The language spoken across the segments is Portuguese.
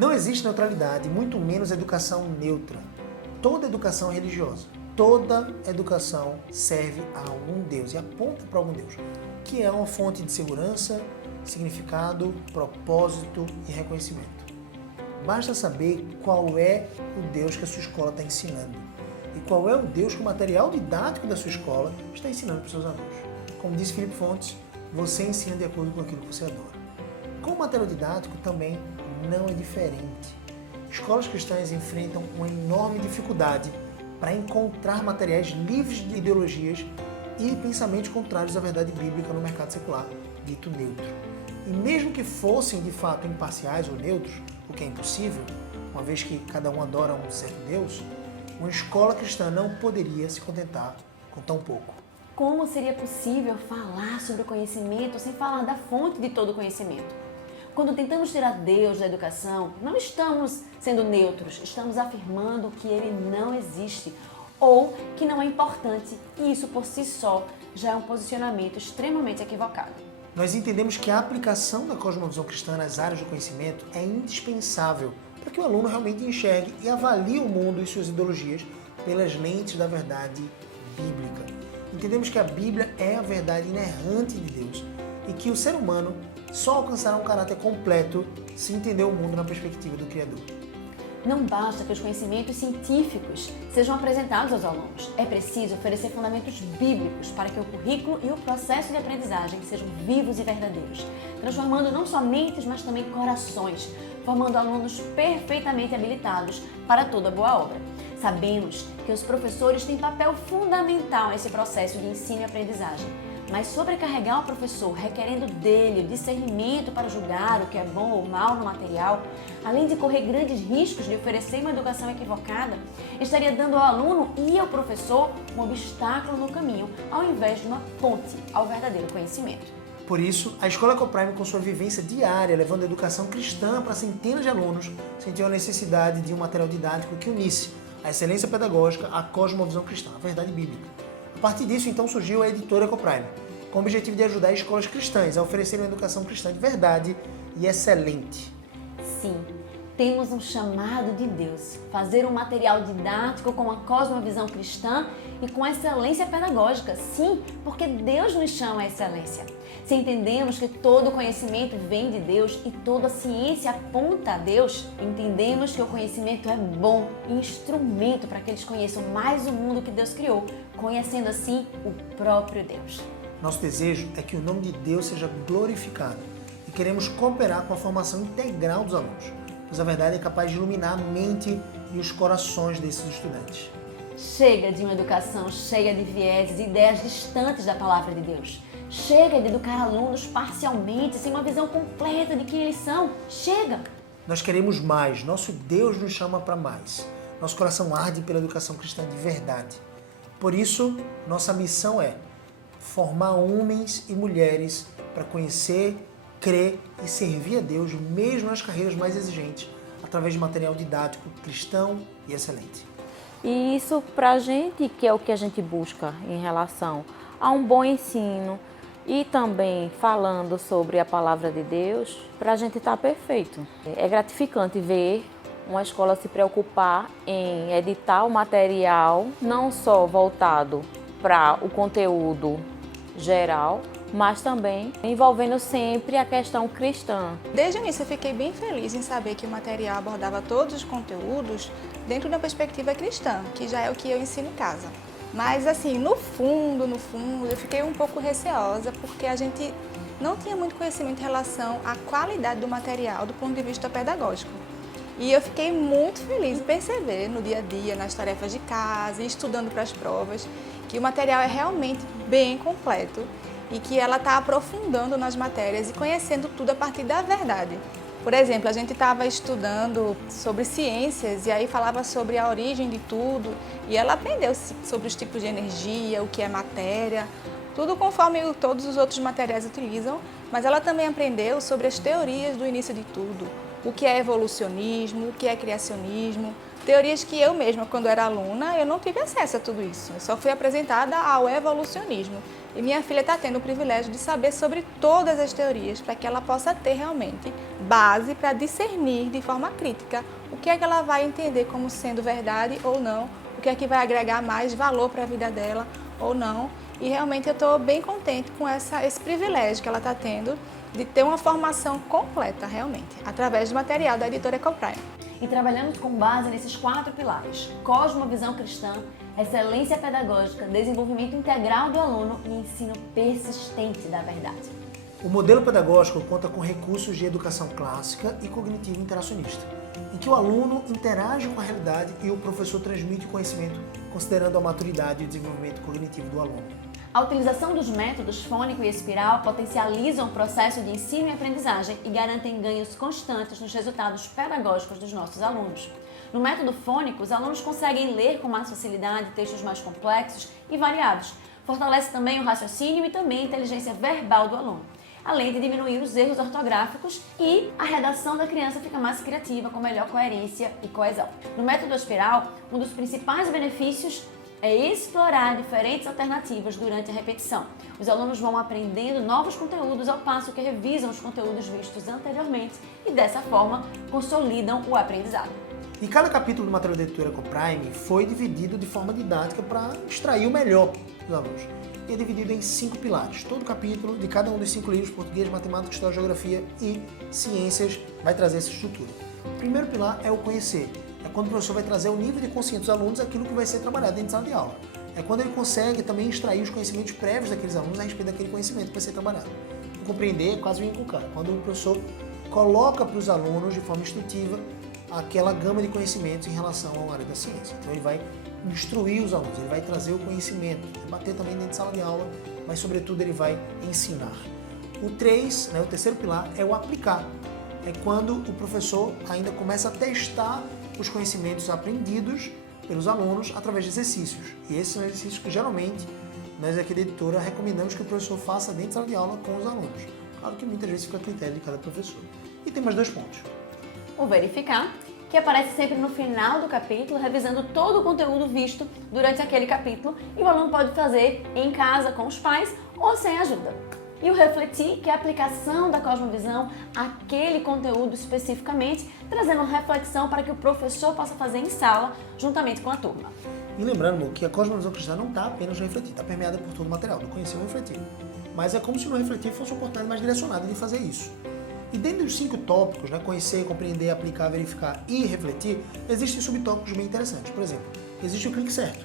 Não existe neutralidade, muito menos educação neutra. Toda educação é religiosa. Toda educação serve a algum Deus e aponta para algum Deus, que é uma fonte de segurança, significado, propósito e reconhecimento. Basta saber qual é o Deus que a sua escola está ensinando e qual é o Deus que o material didático da sua escola está ensinando para os seus alunos. Como disse Filipe Fontes, você ensina de acordo com aquilo que você adora. Com o material didático também não é diferente. Escolas cristãs enfrentam uma enorme dificuldade para encontrar materiais livres de ideologias e pensamentos contrários à verdade bíblica no mercado secular, dito neutro. E mesmo que fossem de fato imparciais ou neutros, o que é impossível, uma vez que cada um adora um certo Deus, uma escola cristã não poderia se contentar com tão pouco. Como seria possível falar sobre o conhecimento sem falar da fonte de todo o conhecimento? Quando tentamos tirar Deus da educação, não estamos sendo neutros, estamos afirmando que Ele não existe ou que não é importante, e isso por si só já é um posicionamento extremamente equivocado. Nós entendemos que a aplicação da cosmovisão cristã nas áreas do conhecimento é indispensável para que o aluno realmente enxergue e avalie o mundo e suas ideologias pelas lentes da verdade bíblica. Entendemos que a Bíblia é a verdade inerrante de Deus e que o ser humano só alcançará um caráter completo se entender o mundo na perspectiva do Criador. Não basta que os conhecimentos científicos sejam apresentados aos alunos. É preciso oferecer fundamentos bíblicos para que o currículo e o processo de aprendizagem sejam vivos e verdadeiros, transformando não só mentes, mas também corações, formando alunos perfeitamente habilitados para toda boa obra. Sabemos que os professores têm papel fundamental nesse processo de ensino e aprendizagem, mas sobrecarregar o professor requerendo dele o discernimento para julgar o que é bom ou mal no material, além de correr grandes riscos de oferecer uma educação equivocada, estaria dando ao aluno e ao professor um obstáculo no caminho, ao invés de uma ponte ao verdadeiro conhecimento. Por isso, a Escola Ecoprime, com sua vivência diária, levando a educação cristã para centenas de alunos, sentiu a necessidade de um material didático que unisse a excelência pedagógica à cosmovisão cristã, a verdade bíblica. A partir disso, então, surgiu a editora Ecoprime, com o objetivo de ajudar escolas cristãs a oferecerem uma educação cristã de verdade e excelente. Sim, temos um chamado de Deus, fazer um material didático com a cosmovisão cristã e com excelência pedagógica. Sim, porque Deus nos chama à excelência. Se entendemos que todo conhecimento vem de Deus e toda a ciência aponta a Deus, entendemos que o conhecimento é bom e instrumento para que eles conheçam mais o mundo que Deus criou, conhecendo assim o próprio Deus. Nosso desejo é que o nome de Deus seja glorificado e queremos cooperar com a formação integral dos alunos, pois a verdade é capaz de iluminar a mente e os corações desses estudantes. Chega de uma educação cheia de vieses e ideias distantes da palavra de Deus. Chega de educar alunos parcialmente, sem uma visão completa de quem eles são. Chega! Nós queremos mais, nosso Deus nos chama para mais. Nosso coração arde pela educação cristã de verdade. Por isso, nossa missão é formar homens e mulheres para conhecer, crer e servir a Deus, mesmo nas carreiras mais exigentes, através de material didático cristão e excelente. E isso para a gente, que é o que a gente busca em relação a um bom ensino e também falando sobre a palavra de Deus, para a gente estar perfeito. É gratificante ver uma escola se preocupar em editar o material, não só voltado para o conteúdo geral, mas também envolvendo sempre a questão cristã. Desde o início eu fiquei bem feliz em saber que o material abordava todos os conteúdos dentro da perspectiva cristã, que já é o que eu ensino em casa. Mas assim, no fundo, eu fiquei um pouco receosa porque a gente não tinha muito conhecimento em relação à qualidade do material do ponto de vista pedagógico. E eu fiquei muito feliz em perceber no dia a dia, nas tarefas de casa e estudando para as provas, que o material é realmente bem completo e que ela está aprofundando nas matérias e conhecendo tudo a partir da verdade. Por exemplo, a gente estava estudando sobre ciências e aí falava sobre a origem de tudo e ela aprendeu sobre os tipos de energia, o que é matéria, tudo conforme todos os outros materiais utilizam, mas ela também aprendeu sobre as teorias do início de tudo, o que é evolucionismo, o que é criacionismo, teorias que eu mesma, quando era aluna, eu não tive acesso a tudo isso. Eu só fui apresentada ao evolucionismo. E minha filha está tendo o privilégio de saber sobre todas as teorias para que ela possa ter realmente base para discernir de forma crítica o que é que ela vai entender como sendo verdade ou não, o que é que vai agregar mais valor para a vida dela ou não. E realmente eu estou bem contente com esse privilégio que ela está tendo de ter uma formação completa, realmente, através do material da editora Ecoprime. E trabalhamos com base nesses 4 pilares: cosmovisão cristã, excelência pedagógica, desenvolvimento integral do aluno e ensino persistente da verdade. O modelo pedagógico conta com recursos de educação clássica e cognitivo interacionista, em que o aluno interage com a realidade e o professor transmite conhecimento considerando a maturidade e o desenvolvimento cognitivo do aluno. A utilização dos métodos fônico e espiral potencializam o processo de ensino e aprendizagem e garantem ganhos constantes nos resultados pedagógicos dos nossos alunos. No método fônico, os alunos conseguem ler com mais facilidade textos mais complexos e variados. Fortalece também o raciocínio e também a inteligência verbal do aluno, além de diminuir os erros ortográficos, e a redação da criança fica mais criativa, com melhor coerência e coesão. No método espiral, um dos principais benefícios é explorar diferentes alternativas durante a repetição. Os alunos vão aprendendo novos conteúdos ao passo que revisam os conteúdos vistos anteriormente e, dessa forma, consolidam o aprendizado. E cada capítulo do material da editora Ecoprime foi dividido de forma didática para extrair o melhor dos alunos. E é dividido em 5 pilares. Todo capítulo de cada um dos 5 livros, português, matemática, história, geografia e ciências, vai trazer essa estrutura. O primeiro pilar é o conhecer. É quando o professor vai trazer ao nível de consciência dos alunos aquilo que vai ser trabalhado dentro de sala de aula. É quando ele consegue também extrair os conhecimentos prévios daqueles alunos a respeito daquele conhecimento que vai ser trabalhado. E compreender é quase o inculcar. Quando o professor coloca para os alunos de forma instrutiva aquela gama de conhecimentos em relação à área da ciência. Então ele vai instruir os alunos, ele vai trazer o conhecimento, debater também dentro de sala de aula, mas sobretudo ele vai ensinar. O 3, o terceiro pilar, é o aplicar. É quando o professor ainda começa a testar os conhecimentos aprendidos pelos alunos através de exercícios. E esses são exercícios que geralmente nós aqui da editora recomendamos que o professor faça dentro de sala de aula com os alunos. Claro que muitas vezes fica a critério de cada professor. E tem mais 2 pontos. O verificar, que aparece sempre no final do capítulo, revisando todo o conteúdo visto durante aquele capítulo, e o aluno pode fazer em casa com os pais ou sem ajuda. E o refletir, que é a aplicação da cosmovisão àquele conteúdo especificamente, trazendo uma reflexão para que o professor possa fazer em sala, juntamente com a turma. E lembrando que a cosmovisão cristã não está apenas no refletir, está permeada por todo o material, do conhecer e refletir. Mas é como se no refletir fosse uma oportunidade mais direcionada de fazer isso. E dentro dos 5 tópicos, conhecer, compreender, aplicar, verificar e refletir, existem subtópicos bem interessantes. Por exemplo, existe o clique certo,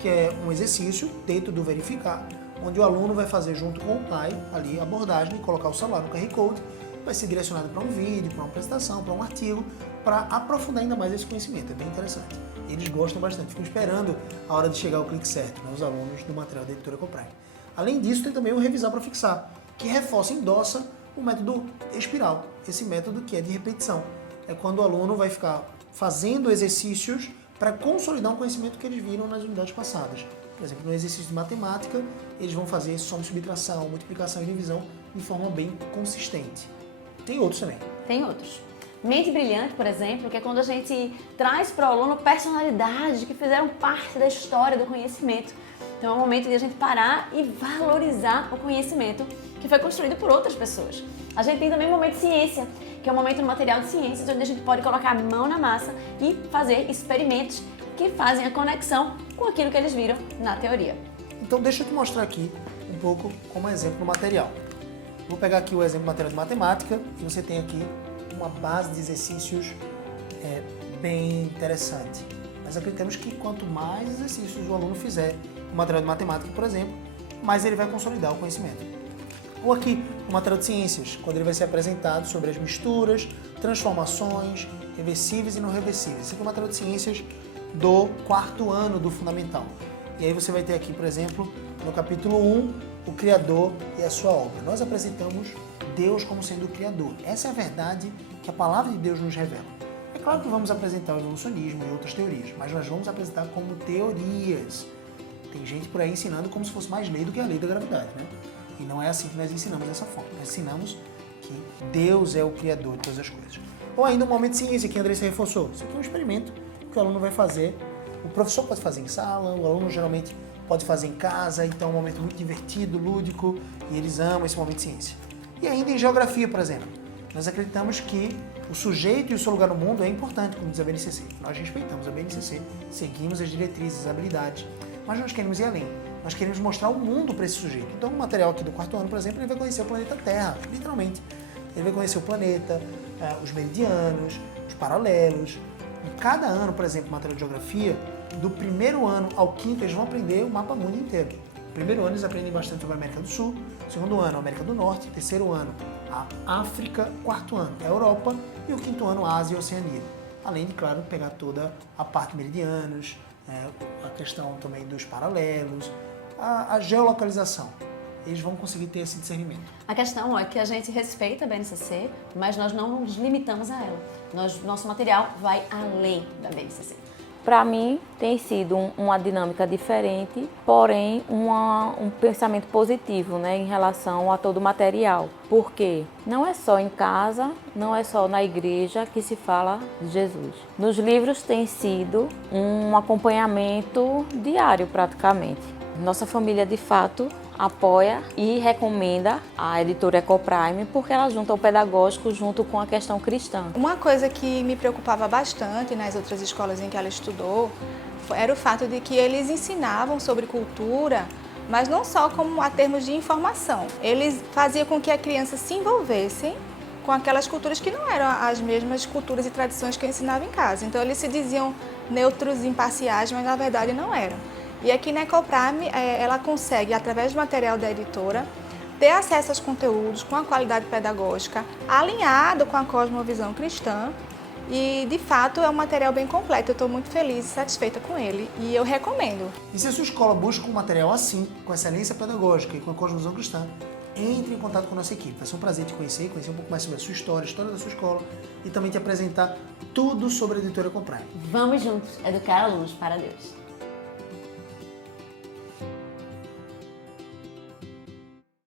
que é um exercício dentro do verificar, onde o aluno vai fazer junto com o pai ali a abordagem, colocar o celular no QR Code, vai ser direcionado para um vídeo, para uma apresentação, para um artigo, para aprofundar ainda mais esse conhecimento. É bem interessante. Eles gostam bastante, ficam esperando a hora de chegar o clique certo, os alunos do material da editora Ecoprime. Além disso, tem também o revisar para fixar, que reforça e endossa o método espiral, esse método que é de repetição. É quando o aluno vai ficar fazendo exercícios para consolidar um conhecimento que eles viram nas unidades passadas. Por exemplo, no exercício de matemática, eles vão fazer soma, subtração, multiplicação e divisão de forma bem consistente. Tem outros também. Tem outros. Mente brilhante, por exemplo, que é quando a gente traz para o aluno personalidades que fizeram parte da história do conhecimento. Então é um momento de a gente parar e valorizar o conhecimento que foi construído por outras pessoas. A gente tem também o momento de ciência, que é um momento no material de ciências, onde a gente pode colocar a mão na massa e fazer experimentos que fazem a conexão com aquilo que eles viram na teoria. Então deixa eu te mostrar aqui um pouco como exemplo no material. Vou pegar aqui o exemplo do material de matemática e você tem aqui uma base de exercícios bem interessante. Nós acreditamos que quanto mais exercícios o aluno fizer no material de matemática, por exemplo, mais ele vai consolidar o conhecimento. Ou aqui, no material de ciências, quando ele vai ser apresentado sobre as misturas, transformações, reversíveis e não reversíveis. Esse aqui é o material de ciências do 4º ano do Fundamental. E aí você vai ter aqui, por exemplo, no capítulo 1, o Criador e a sua obra. Nós apresentamos Deus como sendo o Criador. Essa é a verdade que a palavra de Deus nos revela. É claro que vamos apresentar o evolucionismo e outras teorias, mas nós vamos apresentar como teorias. Tem gente por aí ensinando como se fosse mais lei do que a lei da gravidade, né? E não é assim que nós ensinamos dessa forma. Nós ensinamos que Deus é o Criador de todas as coisas. Ou ainda um momento de ciência que a Andressa reforçou. Isso aqui é um experimento que o aluno vai fazer. O professor pode fazer em sala, o aluno geralmente pode fazer em casa, então é um momento muito divertido, lúdico, e eles amam esse momento de ciência. E ainda em geografia, por exemplo. Nós acreditamos que o sujeito e o seu lugar no mundo é importante, como diz a BNCC. Nós respeitamos a BNCC, seguimos as diretrizes, as habilidades, mas nós queremos ir além. Nós queremos mostrar o mundo para esse sujeito. Então, o material aqui do 4º ano, por exemplo, ele vai conhecer o planeta Terra, literalmente. Ele vai conhecer o planeta, os meridianos, os paralelos. E cada ano, por exemplo, material de geografia, do 1º ano ao 5º, eles vão aprender o mapa mundo inteiro. No 1º ano, eles aprendem bastante sobre a América do Sul, no 2º ano, a América do Norte, 3º ano, a África, 4º ano, a Europa e o 5º ano, a Ásia e a Oceania. Além de, claro, pegar toda a parte meridianos, a questão também dos paralelos, a geolocalização. Eles vão conseguir ter esse discernimento. A questão é que a gente respeita a BNCC, mas nós não nos limitamos a ela. Nosso material vai além da BNCC. Para mim, tem sido uma dinâmica diferente, porém um pensamento positivo, né, em relação a todo o material. Porque não é só em casa, não é só na igreja que se fala de Jesus. Nos livros tem sido um acompanhamento diário, praticamente. Nossa família, de fato, apoia e recomenda a editora Ecoprime porque ela junta o pedagógico junto com a questão cristã. Uma coisa que me preocupava bastante nas outras escolas em que ela estudou era o fato de que eles ensinavam sobre cultura, mas não só como a termos de informação. Eles faziam com que a criança se envolvesse com aquelas culturas que não eram as mesmas culturas e tradições que eu ensinava em casa. Então eles se diziam neutros e imparciais, mas na verdade não eram. E aqui na Ecoprime, ela consegue, através do material da editora, ter acesso aos conteúdos com a qualidade pedagógica, alinhado com a cosmovisão cristã. E, de fato, é um material bem completo. Eu estou muito feliz e satisfeita com ele e eu recomendo. E se a sua escola busca um material assim, com excelência pedagógica e com a cosmovisão cristã, entre em contato com a nossa equipe. Vai ser um prazer te conhecer um pouco mais sobre a sua história, a história da sua escola e também te apresentar tudo sobre a editora Ecoprime. Vamos juntos educar alunos para Deus.